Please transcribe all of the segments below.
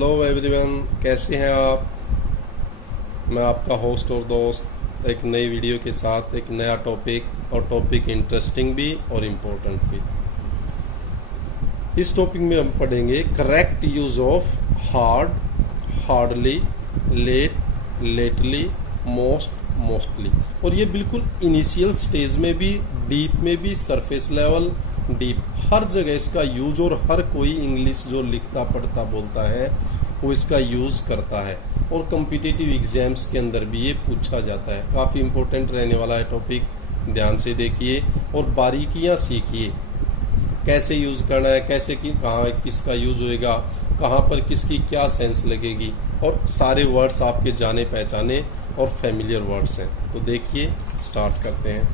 Hello everyone, कैसे हैं आप। मैं आपका होस्ट और दोस्त एक नई वीडियो के साथ एक नया टॉपिक और टॉपिक इंटरेस्टिंग भी और इम्पोर्टेंट भी। इस टॉपिक में हम पढ़ेंगे correct use of hard, hardly, late, lately, most, mostly. और ये बिल्कुल इनिशियल स्टेज में भी, डीप में भी, सरफेस लेवल, डीप, हर जगह इसका यूज। और हर कोई इंग्लिश जो लिखता पढ़ता बोलता है वो इसका यूज करता है। और कॉम्पिटिटिव एग्जाम्स के अंदर भी ये पूछा जाता है। काफ़ी इंपॉर्टेंट रहने वाला है टॉपिक, ध्यान से देखिए और बारीकियां सीखिए। कैसे यूज करना है, कैसे कि कहाँ किसका यूज होएगा, कहाँ पर किसकी क्या सेंस लगेगी, और सारे वर्ड्स आपके जाने पहचाने और फैमिलियर वर्ड्स हैं। तो देखिए, स्टार्ट करते हैं।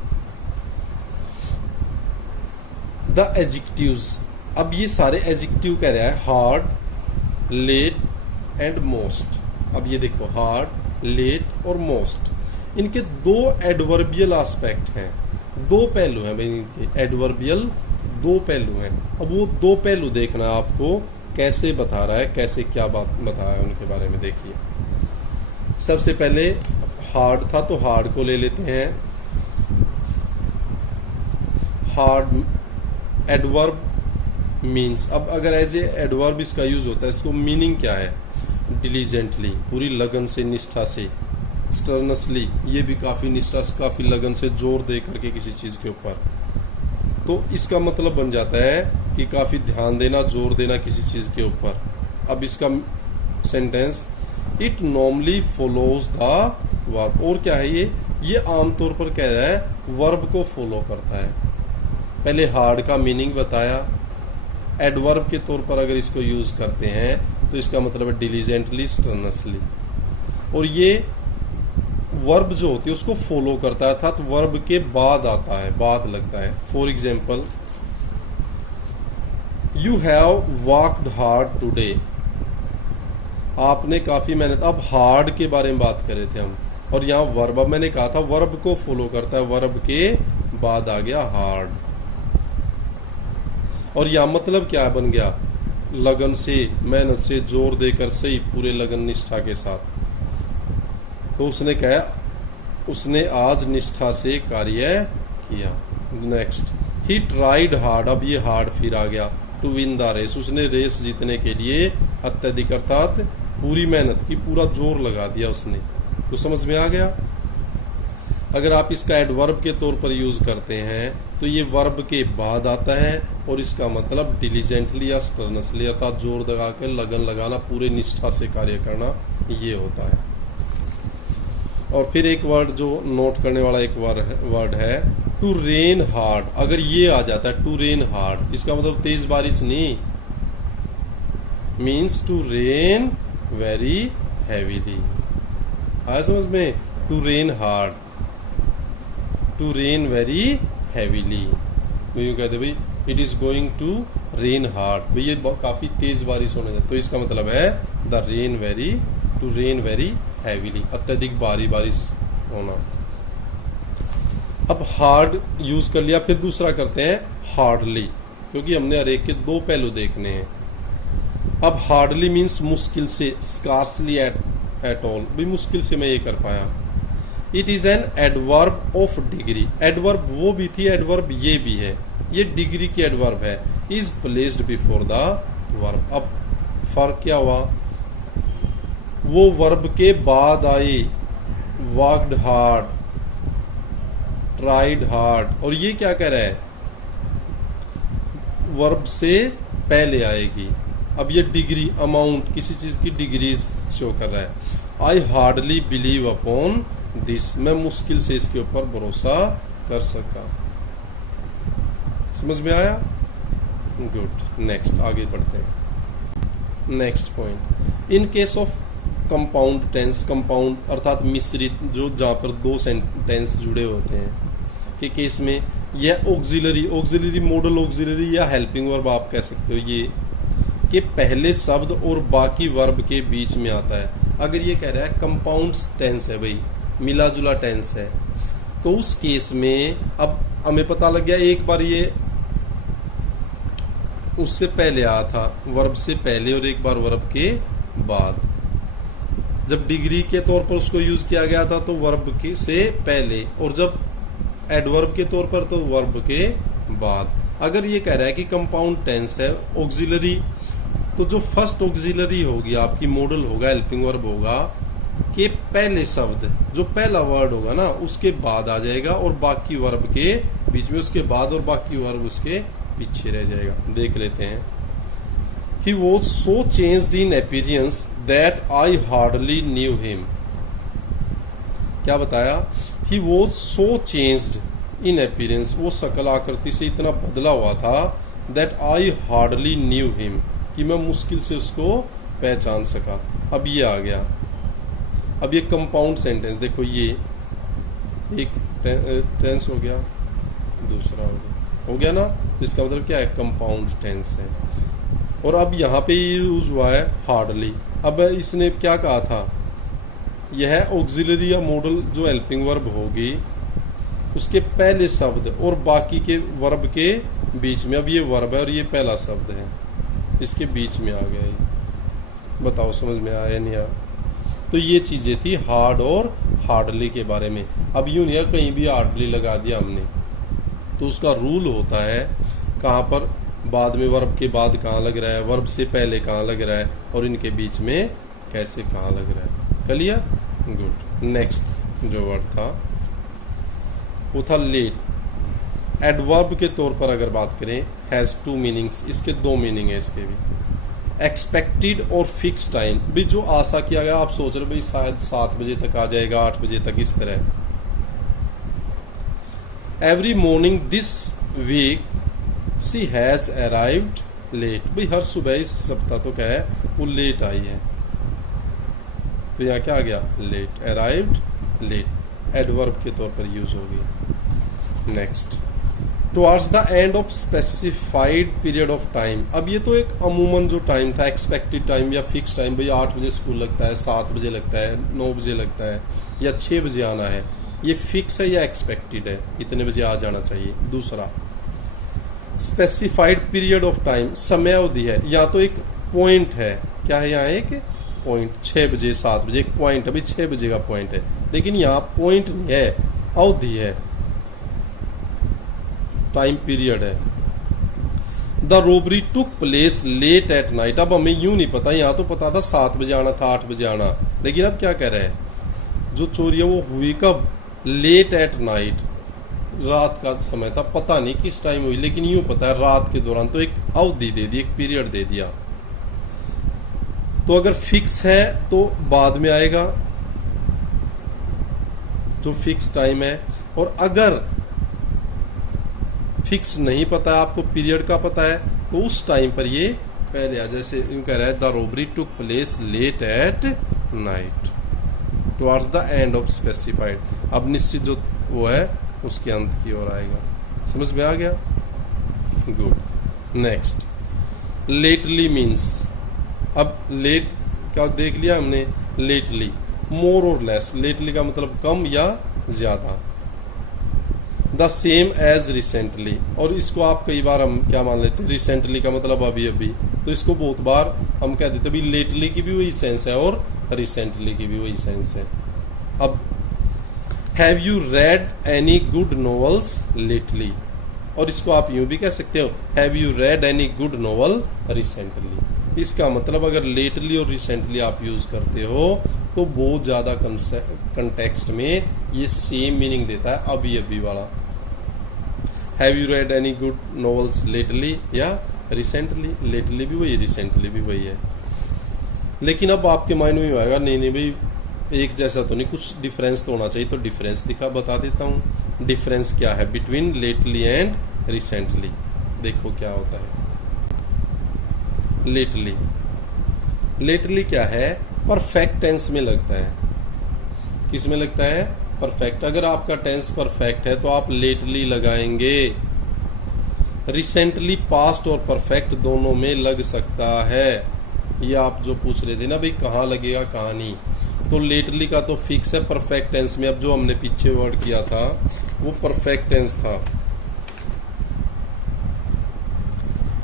द एडजेक्टिव्स, अब ये सारे एडजेक्टिव कह रहा है हार्ड, लेट एंड मोस्ट। अब ये देखो, हार्ड, लेट और मोस्ट, इनके दो एडवर्बियल एस्पेक्ट हैं, दो पहलू हैं भाई इनके। एडवर्बियल दो पहलू हैं। अब वो दो पहलू देखना आपको कैसे बता रहा है, कैसे क्या बात बता रहा है उनके बारे में देखिए। सबसे पहले हार्ड था तो हार्ड को ले लेते हैं। हार्ड एडवर्ब मीन्स, अब अगर एज ए एडवर्ब इसका यूज होता है, इसको मीनिंग क्या है? डिलीजेंटली, पूरी लगन से, निष्ठा से। स्टर्नसली, ये भी काफ़ी निष्ठा से, काफ़ी लगन से जोर दे करके किसी चीज़ के ऊपर। तो इसका मतलब बन जाता है कि काफ़ी ध्यान देना, जोर देना किसी चीज़ के ऊपर। अब इसका sentence, it normally follows the verb. और क्या है ये आमतौर पर कह रहा है वर्ब को फॉलो करता है। पहले हार्ड का मीनिंग बताया, एडवर्ब के तौर पर अगर इसको यूज करते हैं तो इसका मतलब है डिलीजेंटली, स्टर्नसली। और ये वर्ब जो होती है उसको फॉलो करता है, अर्थात वर्ब के बाद आता है, बाद लगता है। For example, you have worked hard today. आपने काफी मेहनत। अब हार्ड के बारे में बात कर रहे थे हम, और यहाँ वर्ब, अब मैंने कहा था वर्ब को फॉलो करता है, वर्ब के बाद आ गया हार्ड। और यहाँ मतलब क्या बन गया? लगन से, मेहनत से, जोर देकर से ही, पूरे लगन निष्ठा के साथ। तो उसने कहा, उसने आज निष्ठा से कार्य किया। Next, he tried hard. अब ये हार्ड फिर आ गया। टू विन द रेस, उसने रेस जीतने के लिए अत्यधिक, अर्थात पूरी मेहनत की, पूरा जोर लगा दिया उसने। तो समझ में आ गया। अगर आप इसका एडवर्ब के तौर पर यूज करते हैं तो ये वर्ब के बाद आता है, और इसका मतलब डिलीजेंटली या स्टर्नसली, अर्थात जोर लगा कर, लगन लगाना, पूरे निष्ठा से कार्य करना, ये होता है। और फिर एक वर्ड जो नोट करने वाला एक वर्ड है, टू रेन हार्ड। अगर ये आ जाता है टू रेन हार्ड, इसका मतलब तेज बारिश नहीं, means to rain very heavily. आया समझ में? To rain hard, to rain very heavily. तो यूँ कहते भाई it is going to rain hard, भाई ये काफी तेज बारिश होने जाए, तो इसका मतलब है the rain very, to rain very heavily, अत्यधिक भारी बारिश होना। अब हार्ड यूज कर लिया, फिर दूसरा करते हैं हार्डली, क्योंकि हमने हर एक के दो पहलू देखने हैं। अब हार्डली मीन्स मुश्किल से, स्कार्सली एट ऑल, भाई मुश्किल से मैं ये कर पाया। It is an adverb of degree. Adverb वो भी थी, एडवर्ब ये भी है, ये डिग्री की एडवर्ब है। Is placed before the verb. अब फर्क क्या हुआ? वो वर्ब के बाद आई, वर्कड हार्ड, ट्राइड हार्ड, और ये क्या कह रहा है? वर्ब से पहले आएगी। अब ये डिग्री, अमाउंट, किसी चीज की डिग्री शो कर रहा है। I hardly believe upon this, मैं मुश्किल से इसके ऊपर भरोसा कर सका। समझ में आया? गुड। नेक्स्ट, आगे बढ़ते हैं। Next point, in case of compound tense, compound अर्थात मिश्रित, जो जहाँ पर दो सेंटेंस जुड़े होते हैं के केस में, यह ऑक्सिलरी, मॉडल ऑक्सिलरी या हेल्पिंग वर्ब आप कह सकते हो, ये कि पहले शब्द और बाकी वर्ब के बीच में आता है। अगर ये कह रहा है कंपाउंड टेंस है भाई, मिला जुला टेंस है, तो उस केस में अब हमें पता लग गया, एक बार ये उससे पहले आया था, वर्ब से पहले, और एक बार वर्ब के बाद। जब डिग्री के तौर पर उसको यूज किया गया था तो वर्ब के से पहले, और जब एडवर्ब के तौर पर तो वर्ब के बाद। अगर ये कह रहा है कि कंपाउंड टेंस है ऑक्सिलरी, तो जो फर्स्ट ऑक्सिलरी होगी आपकी मॉडल होगा, हेल्पिंग वर्ब होगा, के पहले शब्द जो पहला वर्ड होगा ना उसके बाद आ जाएगा, और बाकी वर्ब के बीच में उसके बाद, और बाकी वर्ब उसके पीछे रह जाएगा। देख लेते हैं। He was so changed in appearance that I hardly knew him. क्या बताया? He was so changed in appearance, वो शकल आकृति से इतना बदला हुआ था, that I hardly knew him, कि मैं मुश्किल से उसको पहचान सका। अब ये आ गया। अब ये कंपाउंड सेंटेंस देखो, ये एक टेंस हो गया, दूसरा हो गया ना, तो इसका मतलब क्या है? कंपाउंड टेंस है। और अब यहाँ पे यूज हुआ है हार्डली। अब इसने क्या कहा था? यह ऑक्सिलरी या मॉडल जो हेल्पिंग वर्ब होगी उसके पहले शब्द और बाकी के वर्ब के बीच में। अब ये वर्ब है और ये पहला शब्द है, इसके बीच में आ गया ये। बताओ समझ में आया नहीं आया? तो ये चीज़ें थी हार्ड और हार्डली के बारे में। अब यूँ नहीं कहीं भी हार्डली लगा दिया हमने, तो उसका रूल होता है कहाँ पर बाद में वर्ब के बाद कहाँ लग रहा है, वर्ब से पहले कहाँ लग रहा है, और इनके बीच में कैसे कहाँ लग रहा है। क्लियर? गुड। नेक्स्ट जो वर्ड था वो था लेट। एडवर्ब के तौर पर अगर बात करें, हैज़ टू मीनिंग्स, इसके दो मीनिंग है इसके भी। एक्सपेक्टेड और फिक्स टाइम भी, जो आशा किया गया, आप सोच रहे हो भाई शायद 7 बजे तक आ जाएगा, 8 बजे तक, इस तरह। Every morning this week she has arrived late, भाई हर सुबह इस सप्ताह तो क्या है वो लेट आई है, तो यहाँ क्या आ गया? लेट। अराइव्ड लेट एडवर्ब के तौर पर यूज होगी। Next, towards the end of specified period of time. अब ये तो एक अमूमन जो टाइम था, एक्सपेक्टेड टाइम या फिक्स टाइम, भाई 8 बजे स्कूल लगता है, 7 बजे लगता है, 9 बजे लगता है, या 6 बजे आना है, ये फिक्स है या एक्सपेक्टेड है, इतने बजे आ जाना चाहिए। दूसरा, स्पेसिफाइड पीरियड ऑफ टाइम, समय अवधि है, या तो एक पॉइंट है, क्या है यहाँ एक पॉइंट, 6 बजे 7 बजे एक पॉइंट, अभी 6 बजे का पॉइंट है, लेकिन यहाँ पॉइंट नहीं है, अवधि है, टाइम पीरियड है। The robbery took place late at night. अब हमें यूं नहीं पता, यहाँ तो पता था 7 बजे आना था, 8 बजे आना, लेकिन अब क्या कह रहे हैं? जो चोरी है वो हुई कब? लेट एट नाइट, रात का समय था, पता नहीं किस टाइम हुई, लेकिन यूं पता है रात के दौरान, तो एक अवधि दे दी, एक पीरियड दे दिया। तो अगर फिक्स है तो बाद में आएगा जो फिक्स टाइम है, और अगर फिक्स नहीं पता है आपको, पीरियड का पता है, तो उस टाइम पर ये पहले आ। जैसे यूं कह रहा है, the robbery took place late at night towards the end of specified. अब निश्चित जो वो है उसके अंत की ओर आएगा। समझ में आ गया? गुड। Next, lately means. अब लेट का देख लिया हमने, लेटली मोर और लेस। लेटली का मतलब कम या ज्यादा। द सेम एज रिसेंटली, और इसको आप कई बार हम क्या मान लेते हैं, रिसेंटली का मतलब अभी अभी, तो इसको बहुत बार हम कह देते हैं लेटली की भी वही सेंस है और रिसेंटली की भी वही सेंस है। अब have you read any good novels lately, और इसको आप यूं भी कह सकते हो, have you read any good novel recently. इसका मतलब अगर लेटली और रिसेंटली आप यूज करते हो तो बहुत ज़्यादा कंटेक्स्ट में ये सेम मीनिंग देता है, अभी अभी वाला। Have you read any good novels lately या रिसेंटली, लेटली भी वही, रिसेंटली भी वही है। लेकिन अब आपके माइंड में आएगा, नहीं नहीं भाई एक जैसा तो नहीं, कुछ डिफरेंस तो होना चाहिए, तो डिफरेंस बता देता हूँ। डिफरेंस क्या है बिटवीन लेटली एंड रिसेंटली? देखो क्या होता है। लेटली, लेटली क्या है? परफेक्ट टेंस में लगता है। किस में लगता है? परफेक्ट। अगर आपका टेंस परफेक्ट है तो आप लेटली लगाएंगे। रिसेंटली पास्ट और परफेक्ट दोनों में लग सकता है। ये आप जो पूछ रहे थे ना भाई कहाँ लगेगा कहाँ नहीं, तो लेटली का तो फिक्स है परफेक्ट टेंस में। अब जो हमने पीछे वर्ड किया था वो परफेक्ट टेंस था।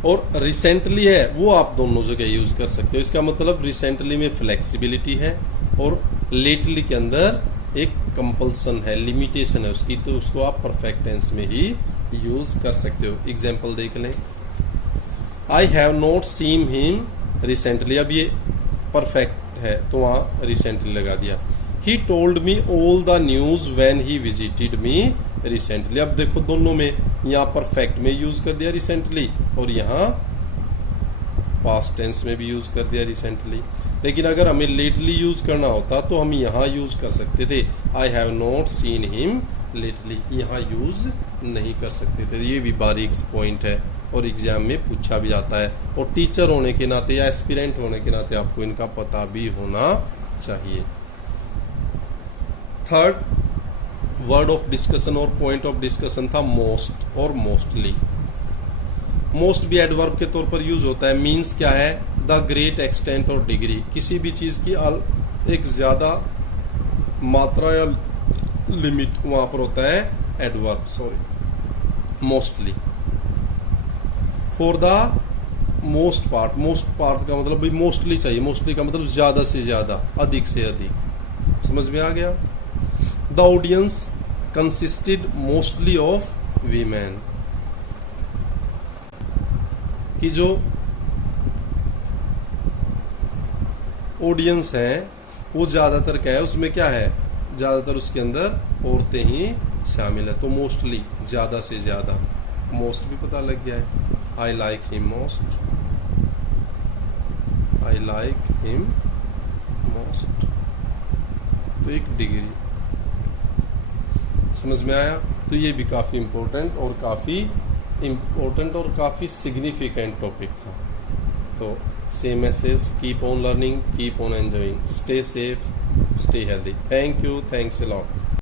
और रिसेंटली है वो आप दोनों जगह यूज कर सकते हो। इसका मतलब रिसेंटली में फ्लेक्सिबिलिटी है और लेटली के अंदर एक कंपल्सन है, लिमिटेशन है उसकी, तो उसको आप परफेक्ट टेंस में ही यूज कर सकते हो। एग्जाम्पल देख लें, I have not seen him recently, अब ये परफेक्ट है तो वहाँ रिसेंटली लगा दिया। He told me all the news when he visited me recently, अब देखो दोनों में यहाँ परफेक्ट में यूज कर दिया रिसेंटली और यहाँ पास्ट टेंस में भी यूज कर दिया रिसेंटली। लेकिन अगर हमें लेटली यूज करना होता तो हम यहाँ यूज कर सकते थे, I have not seen him lately, यहाँ यूज नहीं कर सकते थे। ये भी बारीक पॉइंट है और एग्जाम में पूछा भी जाता है, और टीचर होने के नाते या एस्पिरेंट होने के नाते आपको इनका पता भी होना चाहिए। थर्ड वर्ड ऑफ डिस्कशन और पॉइंट ऑफ डिस्कशन था मोस्ट और मोस्टली। मोस्ट भी एडवर्ब के तौर पर यूज होता है। मीन्स क्या है, द ग्रेट एक्सटेंट और डिग्री, किसी भी चीज की एक ज्यादा मात्रा या लिमिट वहां पर होता है adverb, sorry mostly. For the most part, most part का मतलब भाई मोस्टली चाहिए, मोस्टली का मतलब ज्यादा से ज्यादा, अधिक से अधिक। समझ में आ गया। The audience consisted mostly of women, कि जो ऑडियंस है वो ज्यादातर क्या है, उसमें क्या है, ज्यादातर उसके अंदर औरतें ही शामिल है। तो मोस्टली ज्यादा से ज्यादा, मोस्ट भी पता लग गया है। I like him most, I like him most, तो एक डिग्री। समझ में आया। तो ये भी काफी इंपॉर्टेंट और काफी सिग्निफिकेंट टॉपिक था। तो same message, keep on learning, keep on enjoying, stay safe, stay healthy. Thank you, thanks a lot.